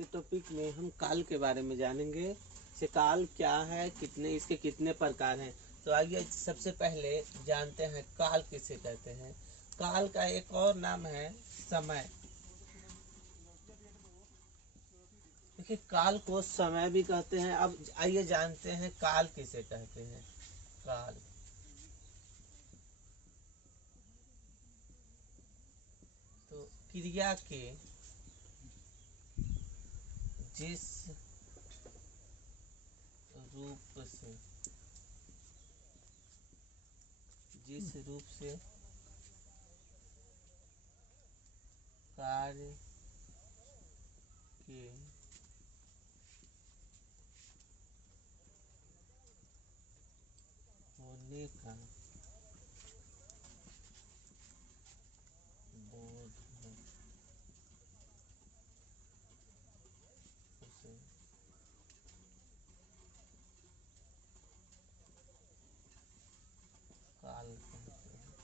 के टॉपिक में हम काल के बारे में जानेंगे। से काल क्या है, इसके कितने प्रकार हैं। तो आइए सबसे पहले जानते हैं काल किसे कहते हैं। काल का एक और नाम है समय। देखिए काल को समय भी कहते हैं। अब आइए जानते हैं काल किसे कहते हैं। काल तो क्रिया के जिस रूप से कार्य के होने का बोध है उसे काल कहते हैं।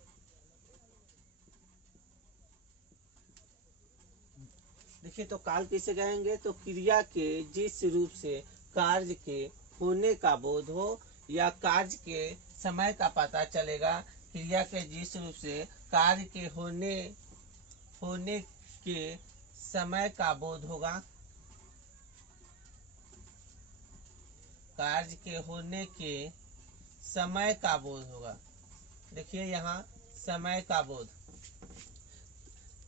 देखिए तो काल किसे कहेंगे। तो क्रिया के जिस रूप से कार्य के होने का बोध हो या कार्य के समय का पता चलेगा। क्रिया के जिस रूप से कार्य के होने के समय का बोध होगा। कार्य के होने के समय का बोध होगा। देखिए यहाँ समय का बोध।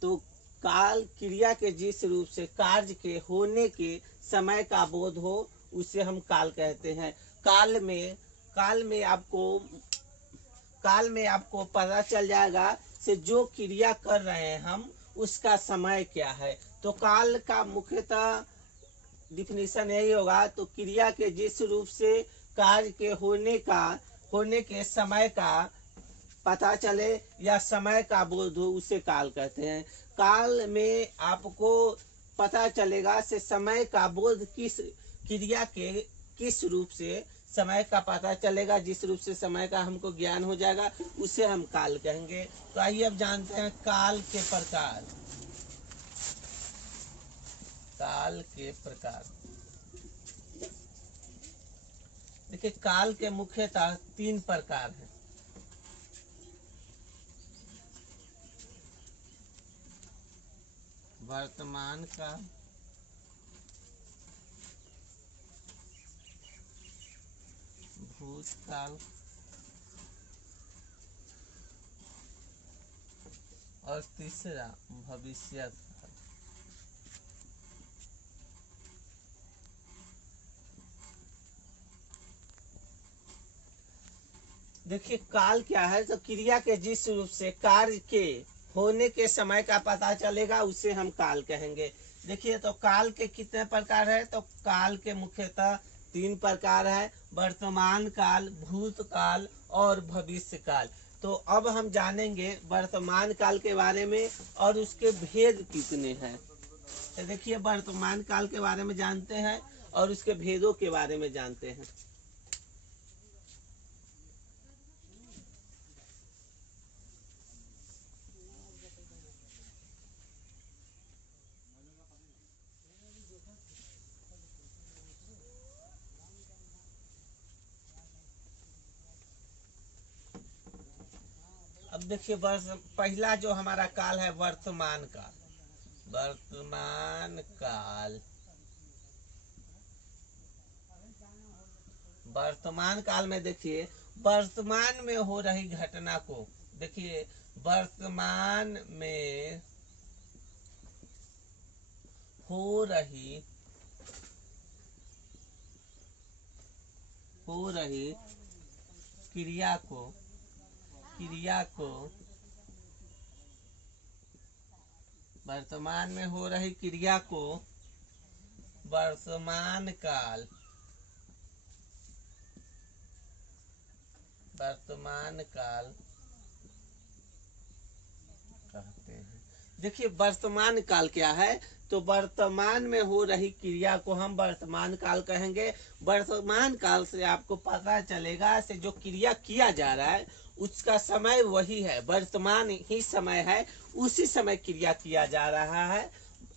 तो काल क्रिया के जिस रूप से कार्य के होने के समय का बोध हो उसे हम काल कहते हैं। काल में आपको पता चल जाएगा से जो क्रिया कर रहे हैं हम उसका समय क्या है। तो काल का मुख्यतः डिफिनीशन यही होगा। तो क्रिया के जिस रूप से कार्य के होने के समय का पता चले या समय का बोध हो उसे काल कहते हैं। काल में आपको पता चलेगा से समय का बोध किस क्रिया के किस रूप से समय का पता चलेगा। जिस रूप से समय का हमको ज्ञान हो जाएगा उसे हम काल कहेंगे। तो आइए अब जानते हैं काल के प्रकार। काल के प्रकार देखिए काल के मुख्यतः 3 प्रकार हैं। वर्तमान काल, भूतकाल और तीसरा भविष्य काल। देखिए काल क्या है। तो क्रिया के जिस रूप से कार्य के होने के समय का पता चलेगा उसे हम काल कहेंगे। देखिए तो काल के कितने प्रकार है। तो काल के मुख्यतः 3 प्रकार है। वर्तमान काल, भूतकाल और भविष्य काल। तो अब हम जानेंगे वर्तमान काल के बारे में और उसके भेद कितने हैं। तो देखिए वर्तमान काल के बारे में जानते हैं और उसके भेदों के बारे में जानते हैं। अब देखिए पहला जो हमारा काल है वर्तमान काल। वर्तमान काल, वर्तमान काल में देखिए वर्तमान में हो रही घटना को, देखिए वर्तमान में हो रही क्रिया को वर्तमान में हो रही क्रिया को वर्तमान काल कहते हैं। देखिए वर्तमान काल क्या है। तो वर्तमान में हो रही क्रिया को हम वर्तमान काल कहेंगे। वर्तमान काल से आपको पता चलेगा से जो क्रिया किया जा रहा है उसका समय वही है, वर्तमान ही समय है, उसी समय क्रिया किया जा रहा है।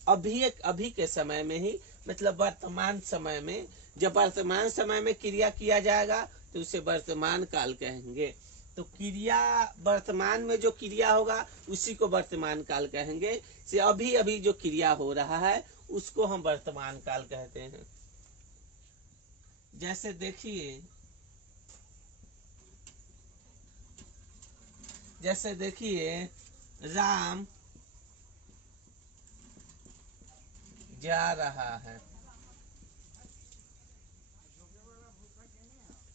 अभी के समय में ही मतलब वर्तमान समय में। जब वर्तमान समय में क्रिया किया जाएगा तो उसे वर्तमान काल कहेंगे। तो क्रिया वर्तमान में जो क्रिया होगा उसी को वर्तमान काल कहेंगे। से अभी अभी जो क्रिया हो रहा है उसको हम वर्तमान काल कहते हैं। जैसे देखिए राम जा रहा है,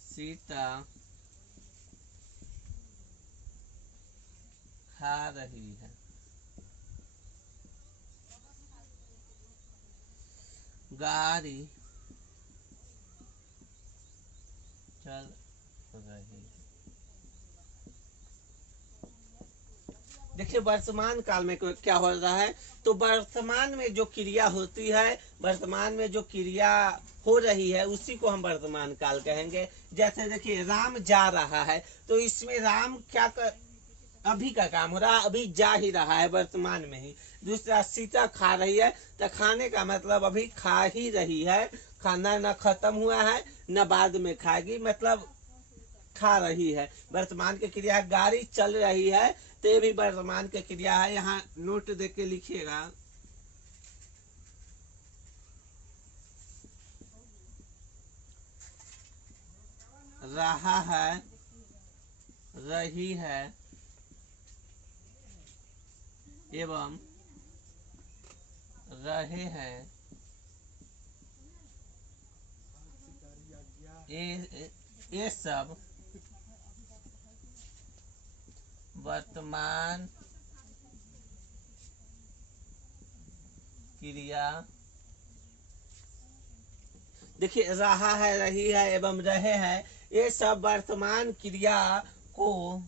सीता खा रही है, गाड़ी चल रही है। देखिए वर्तमान काल में क्या हो रहा है, तो वर्तमान में जो क्रिया होती है, वर्तमान में जो क्रिया हो रही है उसी को हम वर्तमान काल कहेंगे। जैसे देखिए राम जा रहा है, तो इसमें राम अभी का काम हो रहा है, अभी जा ही रहा है वर्तमान में ही। दूसरा सीता खा रही है, तो खाने का मतलब अभी खा ही रही है, खाना न खत्म हुआ है न बाद में खाएगी, मतलब खा रही है, वर्तमान की क्रिया। गाड़ी चल रही है तो ये भी वर्तमान की क्रिया है। यहाँ नोट देख के लिखिएगा, रहा है, रही है एवं रहे हैं, ये सब वर्तमान क्रिया। देखिए रहा है, रही है एवं रहे हैं, ये सब वर्तमान क्रिया को,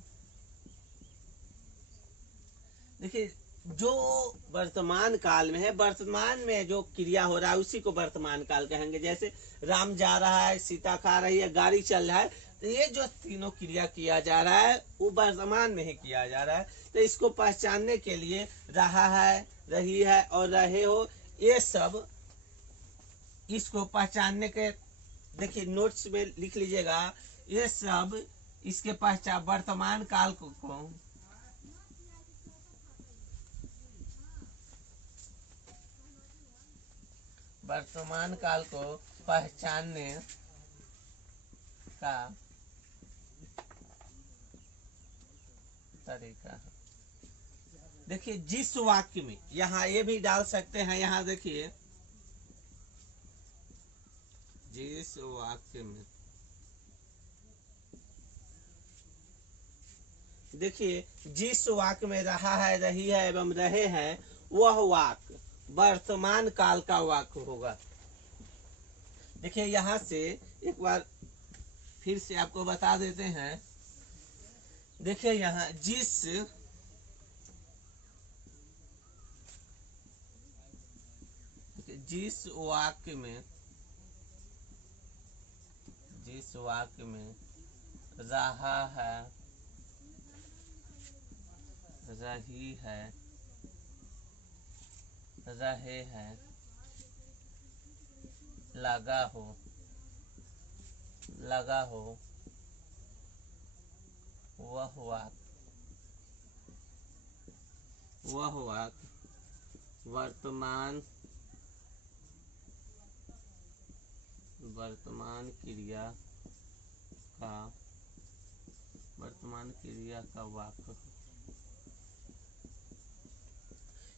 देखिए जो वर्तमान काल में है, वर्तमान में जो क्रिया हो रहा है उसी को वर्तमान काल कहेंगे। जैसे राम जा रहा है, सीता खा रही है, गाड़ी चल रहा है, तो ये जो तीनों क्रिया किया जा रहा है वो वर्तमान में ही किया जा रहा है। तो इसको पहचानने के लिए रहा है, रही है और रहे हो, ये सब, इसको पहचानने के, देखिए नोट्स में लिख लीजिएगा, ये सब इसके पहचान वर्तमान काल को वर्तमान काल को पहचानने का तरीका है। देखिए जिस वाक्य में, यहाँ ये भी डाल सकते हैं, यहाँ देखिए जिस वाक्य में, देखिए जिस वाक्य में रहा है, रही है एवं रहे हैं, वह वाक्य वर्तमान काल का वाक्य होगा। देखिए यहाँ से एक बार फिर से आपको बता देते हैं। देखिए यहाँ जिस वाक्य में, जिस वाक्य में रहा है, रही है, रहे हैं, लगा हो, लगा हो, वह वाक्य वर्तमान क्रिया का वाक्य।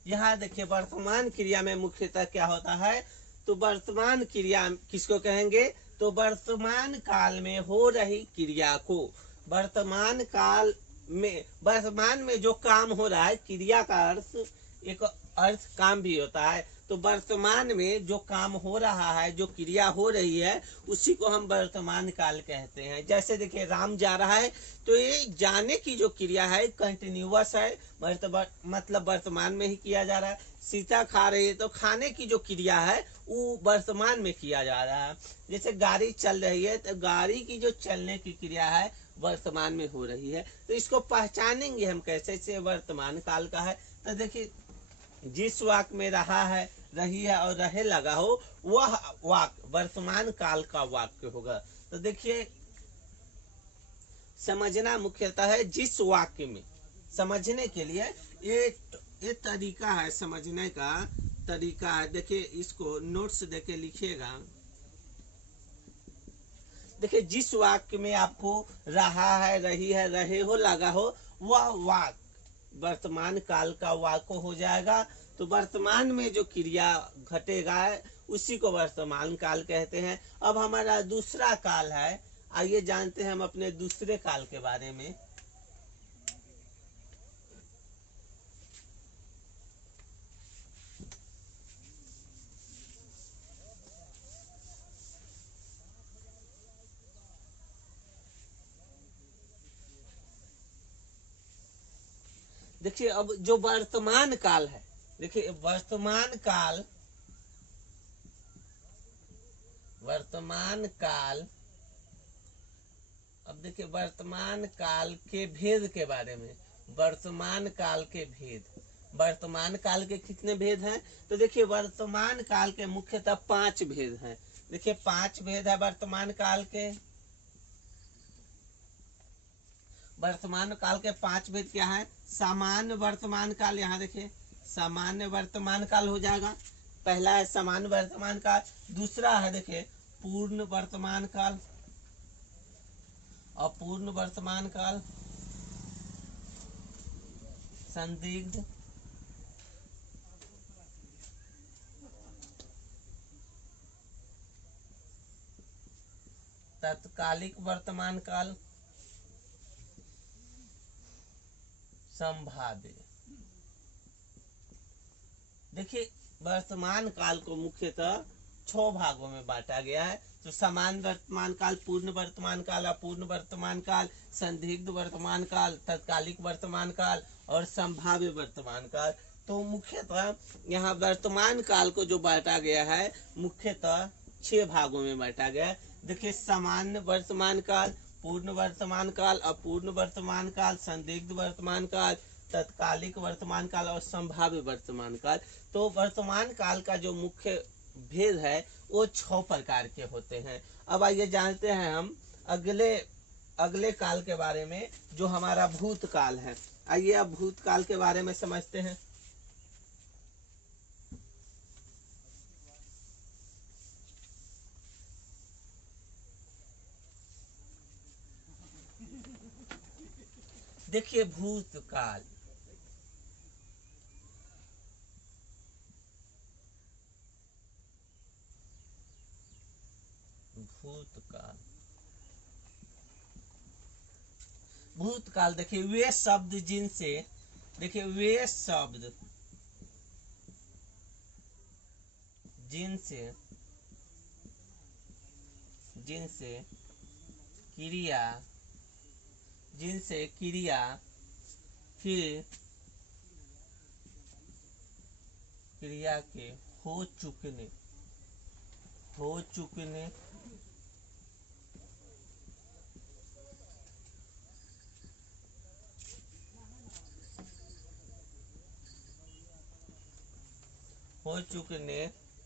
यहाँ देखिए वर्तमान क्रिया में मुख्यतः क्या होता है, तो वर्तमान क्रिया किसको कहेंगे, तो वर्तमान काल में हो रही क्रिया को, वर्तमान काल में, वर्तमान में जो काम हो रहा है, क्रिया का अर्थ, एक अर्थ काम भी होता है, तो वर्तमान में जो काम हो रहा है, जो क्रिया हो रही है, उसी को हम वर्तमान काल कहते हैं। जैसे देखिए राम जा रहा है, तो ये जाने की जो क्रिया है कंटिन्यूअस है, मतलब वर्तमान में ही किया जा रहा है। सीता खा रही है, तो खाने की जो क्रिया है वो वर्तमान में किया जा रहा है। जैसे गाड़ी चल रही है, तो गाड़ी की जो चलने की क्रिया है वर्तमान में हो रही है। तो इसको पहचानेंगे हम कैसे, से वर्तमान काल का है। तो देखिए जिस वाक्य में रहा है, रही है और रहे लगा हो, वह वाक्य वर्तमान काल का वाक्य होगा। तो देखिए, समझना मुख्यतः है जिस वाक्य में, समझने के लिए ये तरीका है, समझने का तरीका है। देखिए, इसको नोट्स देके लिखिएगा। देखिए, जिस वाक्य में आपको रहा है, रही है, रहे हो, लगा हो, वह वाक्य वर्तमान काल का वाक्य हो जाएगा। तो वर्तमान में जो क्रिया घटेगा उसी को वर्तमान काल कहते हैं। अब हमारा दूसरा काल है, आइए जानते हैं हम अपने दूसरे काल के बारे में। देखिए, अब जो वर्तमान काल है, देखिए वर्तमान काल अब देखिए वर्तमान काल के भेद के बारे में। वर्तमान काल के भेद, वर्तमान काल के कितने भेद हैं? तो देखिए, वर्तमान काल के मुख्यतः 5 भेद हैं। देखिए, 5 भेद है वर्तमान काल के। वर्तमान काल के 5 भेद क्या है? सामान्य वर्तमान काल, यहाँ देखिए सामान्य वर्तमान काल हो जाएगा, पहला है सामान्य वर्तमान काल। दूसरा है देखिए पूर्ण वर्तमान काल, अपूर्ण वर्तमान काल, संदिग्ध, तत्कालिक वर्तमान काल, संभाव्य। देखिए, वर्तमान काल को मुख्यतः 6 भागों में बांटा गया है। तो सामान्य वर्तमान काल, पूर्ण वर्तमान काल, अपूर्ण वर्तमान काल, संदिग्ध वर्तमान काल, तत्कालिक वर्तमान काल और संभाव्य वर्तमान काल। तो मुख्यतः यहाँ वर्तमान काल को जो बांटा गया है मुख्यतः 6 भागों में बांटा गया है। देखिए, सामान्य वर्तमान काल, पूर्ण वर्तमान काल, अपूर्ण वर्तमान काल, संदिग्ध वर्तमान काल, तत्कालिक वर्तमान काल और संभाव्य वर्तमान काल। तो वर्तमान काल का जो मुख्य भेद है वो 6 प्रकार के होते हैं। अब आइए जानते हैं हम अगले काल के बारे में, जो हमारा भूतकाल है। आइए अब भूतकाल के बारे में समझते हैं। देखिए, भूतकाल, भूतकाल देखिए वे शब्द जिनसे, देखिए वे शब्द जिनसे क्रिया फिर क्रिया के हो चुकने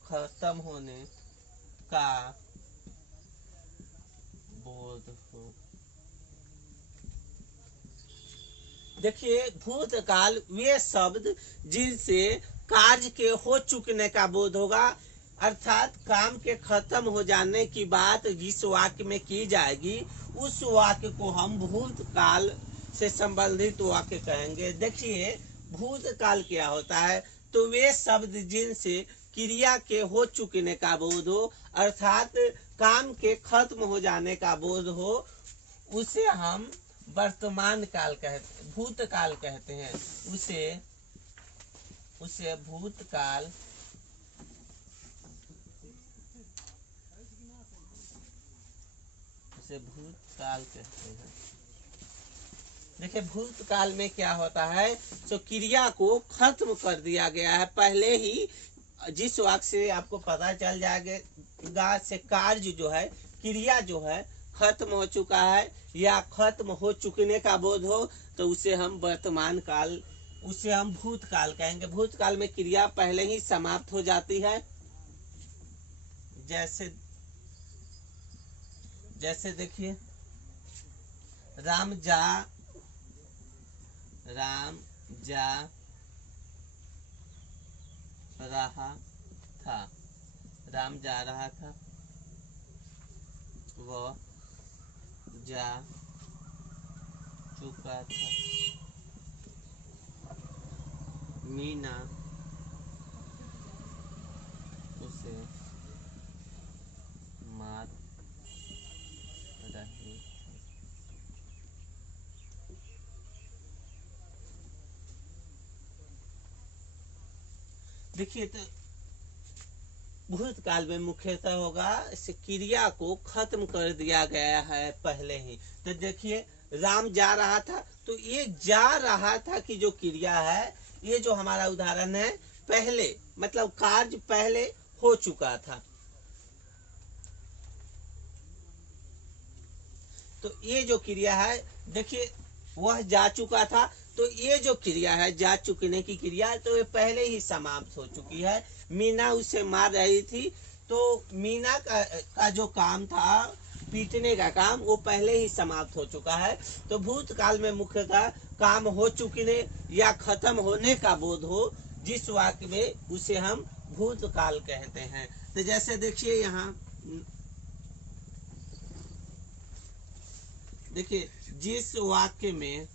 खत्म होने का बोध हो। देखिए, भूतकाल वे शब्द जिनसे कार्य के हो चुकने का बोध होगा, अर्थात काम के खत्म हो जाने की बात जिस वाक्य में की जाएगी उस वाक्य को हम भूतकाल से संबंधित वाक्य कहेंगे। देखिए, भूतकाल क्या होता है? तो वे शब्द जिनसे क्रिया के हो चुकने का बोध हो, अर्थात काम के खत्म हो जाने का बोध हो, उसे हम वर्तमान काल कहते, भूतकाल कहते हैं। उसे भूतकाल कहते हैं। देखिए, भूतकाल में क्या होता है? तो क्रिया को खत्म कर दिया गया है पहले ही। जिस वाक्य से आपको पता चल जाएगा से कार्य जो है, क्रिया जो है खत्म हो चुका है या खत्म हो चुकने का बोध हो, तो उसे हम वर्तमान काल उसे हम भूतकाल कहेंगे। भूतकाल में क्रिया पहले ही समाप्त हो जाती है। जैसे जैसे देखिए, राम जा रहा था, राम जा रहा था, वह जा चुका था, मीना उसे मार रही। देखिए, तो भूतकाल में मुख्यतः होगा इस क्रिया को खत्म कर दिया गया है पहले ही। तो देखिए, राम जा रहा था, तो ये जा रहा था कि जो क्रिया है, ये जो हमारा उदाहरण है, पहले मतलब कार्य पहले हो चुका था। तो ये जो क्रिया है, देखिए, वह जा चुका था, तो ये जो क्रिया है जा चुकने की क्रिया, तो ये पहले ही समाप्त हो चुकी है। मीना उसे मार रही थी, तो मीना का जो काम था, पीटने का काम, वो पहले ही समाप्त हो चुका है। तो भूतकाल में मुख्यतः काम हो चुकने या खत्म होने का बोध हो जिस वाक्य में, उसे हम भूतकाल कहते हैं। तो जैसे देखिए यहाँ, देखिए, जिस वाक्य में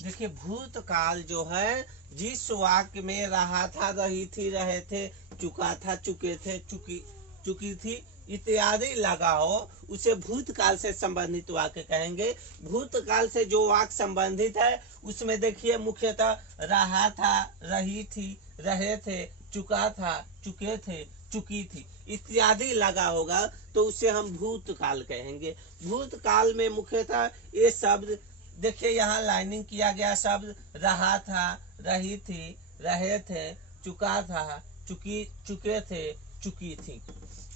देखिए, भूतकाल जो है, जिस वाक्य में रहा था, रही थी, रहे थे, चुका था, चुके थे, चुकी थी इत्यादि लगा हो, उसे भूतकाल से संबंधित वाक्य कहेंगे। भूतकाल से जो वाक्य संबंधित है, उसमें देखिए मुख्यतः रहा था, रही थी, रहे थे, चुका था, चुके थे, चुकी थी इत्यादि लगा होगा, तो उसे हम भूतकाल कहेंगे। भूतकाल में मुख्यतः ये शब्द, देखिए यहाँ लाइनिंग किया गया शब्द, रहा था, रही थी, रहे थे, चुका था, चुके थे, चुकी थी,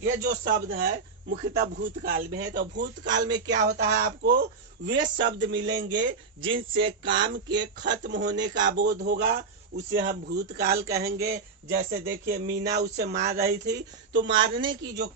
ये जो शब्द है मुख्यतः भूतकाल में है। तो भूतकाल में क्या होता है, आपको वे शब्द मिलेंगे जिनसे काम के खत्म होने का बोध होगा, उसे हम भूतकाल कहेंगे। जैसे देखिए, मीना उसे मार रही थी, तो मारने की जो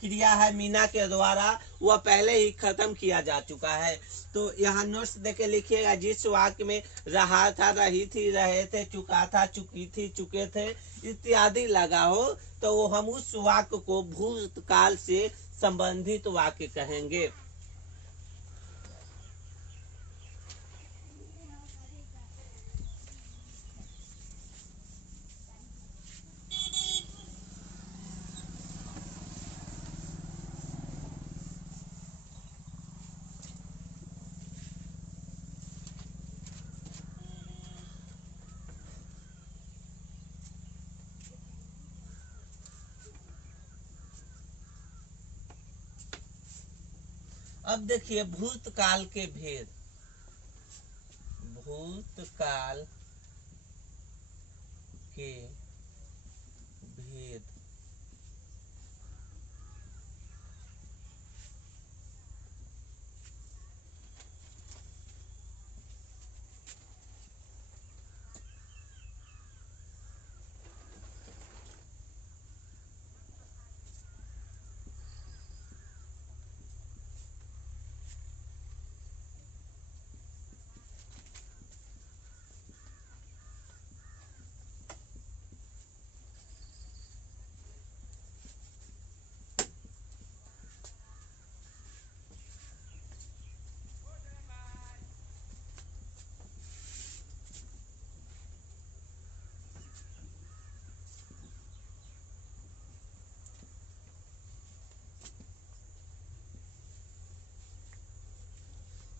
क्रिया है मीना के द्वारा, वह पहले ही खत्म किया जा चुका है। तो यहाँ नोट्स देके लिखिएगा, जिस वाक्य में रहा था, रही थी, रहे थे, चुका था, चुकी थी, चुके थे इत्यादि लगा हो, तो वो हम उस वाक्य को भूतकाल से संबंधित वाक्य कहेंगे। अब देखिए, भूतकाल के भेद, भूतकाल के भेद।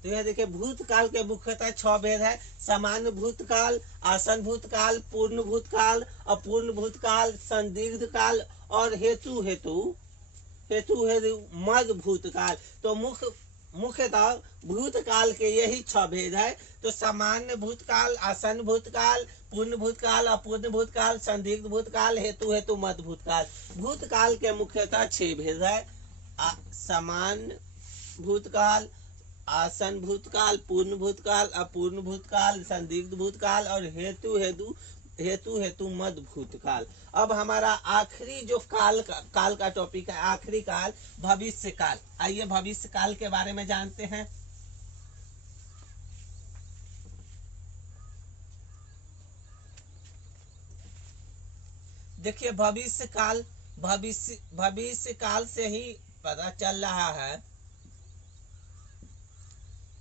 तो यह देखिए भूतकाल के मुख्यतः 6 भेद है। सामान्य भूतकाल, आसन भूतकाल, पूर्ण भूतकाल, अपूर्ण भूतकाल, संदिग्ध काल और हेतु मद भूतकाल। तो मुख्यतः भूतकाल के यही 6 भेद है। तो सामान्य भूतकाल, आसन भूतकाल, पूर्ण भूतकाल, अपूर्ण भूतकाल, संदिग्ध भूतकाल, हेतु मद भूतकाल। भूतकाल के मुख्यतः 6 भेद है। सामान्य भूतकाल, आसन भूतकाल, पूर्ण भूतकाल, अपूर्ण भूतकाल, संदिग्ध भूतकाल और हेतु मद भूतकाल। अब हमारा आखिरी जो काल का टॉपिक है, आखिरी काल भविष्य काल। आइए भविष्य काल के बारे में जानते हैं। देखिए भविष्य काल से ही पता चल रहा है।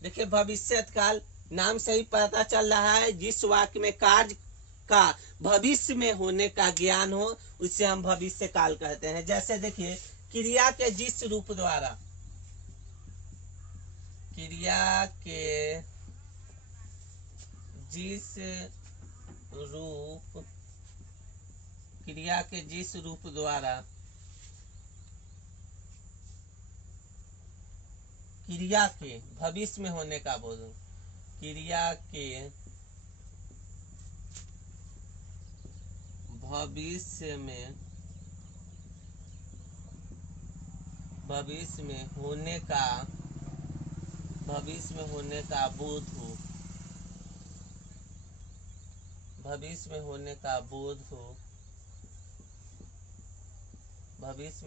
देखिए भविष्यत काल नाम से ही पता चल रहा है, जिस वाक्य में कार्य का भविष्य में होने का ज्ञान हो उसे हम भविष्य काल कहते हैं। जैसे देखिए क्रिया के जिस रूप द्वारा क्रिया के भविष्य में होने का बोध, क्रिया के भविष्य में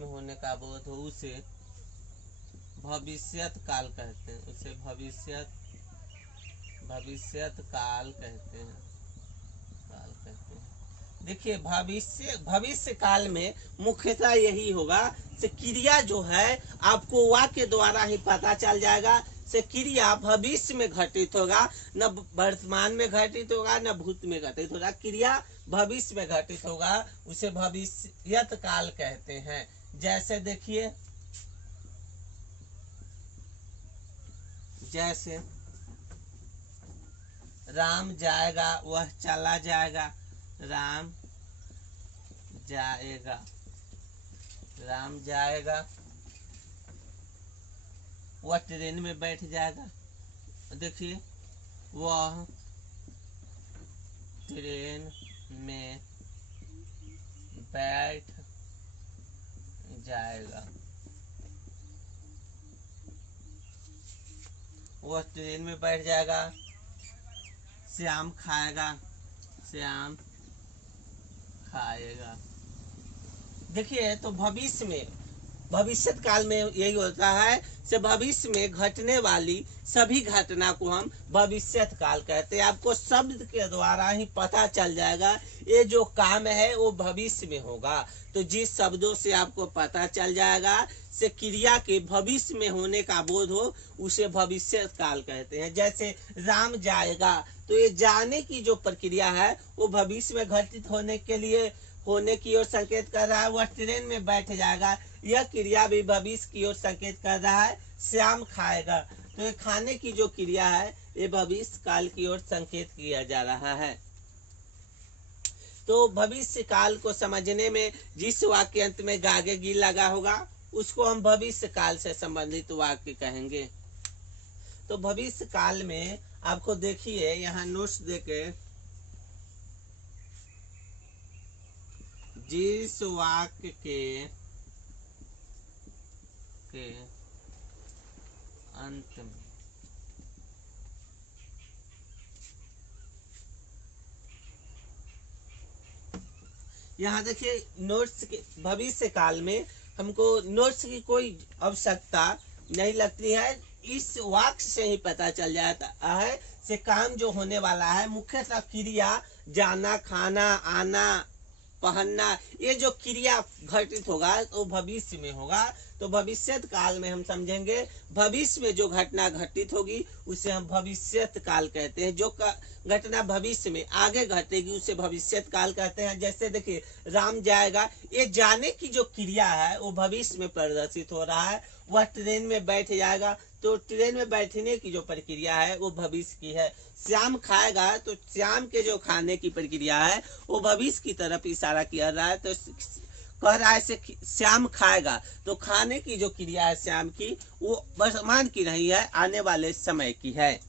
होने का बोध हो, उसे भविष्यत काल कहते हैं। भविष्यत काल कहते हैं। देखिए भविष्य काल में मुख्यतः यही होगा से क्रिया जो है आपको वाक्य द्वारा ही पता चल जाएगा। से क्रिया भविष्य में घटित होगा, न वर्तमान में घटित होगा, न भूत में घटित होगा। क्रिया भविष्य में घटित होगा, उसे भविष्यत काल कहते हैं। जैसे देखिए, जैसे राम जाएगा, वह चला जाएगा। राम जाएगा, वह ट्रेन में बैठ जाएगा। देखिए वह ट्रेन में बैठ जाएगा। श्याम खाएगा। देखिए तो भविष्यत काल में यही होता है। से भविष्य में घटने वाली सभी घटना को हम भविष्यत काल कहते हैं। आपको शब्द के द्वारा ही पता चल जाएगा ये जो काम है वो भविष्य में होगा। तो जिस शब्दों से आपको पता चल जाएगा से क्रिया के भविष्य में होने का बोध हो उसे भविष्यत काल कहते हैं। जैसे राम जाएगा, तो ये जाने की जो प्रक्रिया है वो भविष्य में घटित होने की ओर संकेत कर रहा है। वह ट्रेन में बैठ जाएगा, यह क्रिया भी भविष्य की ओर संकेत कर रहा है। श्याम खाएगा, तो ये खाने की जो क्रिया है ये भविष्य काल की ओर संकेत किया जा रहा है। तो भविष्य काल को समझने में जिस वाक्य अंत में गागे गी लगा होगा उसको हम भविष्य काल से संबंधित वाक्य कहेंगे। तो भविष्य काल में आपको देखिए यहाँ नोट्स देके, जिस वाक्य के अंत में यहाँ देखिए नोट्स के भविष्य काल में हमको नोट्स की कोई आवश्यकता नहीं लगती है। इस वाक्य से ही पता चल जाता है से काम जो होने वाला है मुख्यतः क्रिया जाना, खाना, आना, पहनना, ये जो क्रिया घटित होगा तो भविष्य में होगा। तो भविष्यत काल में हम समझेंगे भविष्य में जो घटना घटित होगी उसे हम भविष्यत काल कहते हैं। जो घटना भविष्य में आगे घटेगी उसे भविष्यत काल कहते हैं। जैसे देखिए राम जाएगा, ये जाने की जो क्रिया है वो भविष्य में प्रदर्शित हो रहा है। वह ट्रेन में बैठ जाएगा। तो ट्रेन में बैठने की जो प्रक्रिया है वो भविष्य की है। श्याम खाएगा तो श्याम के जो खाने की प्रक्रिया है वो भविष्य की तरफ इशारा किया रहा है। तो कह रहा है से श्याम खाएगा, तो खाने की जो क्रिया है श्याम की वो वर्तमान की नहीं है, आने वाले समय की है।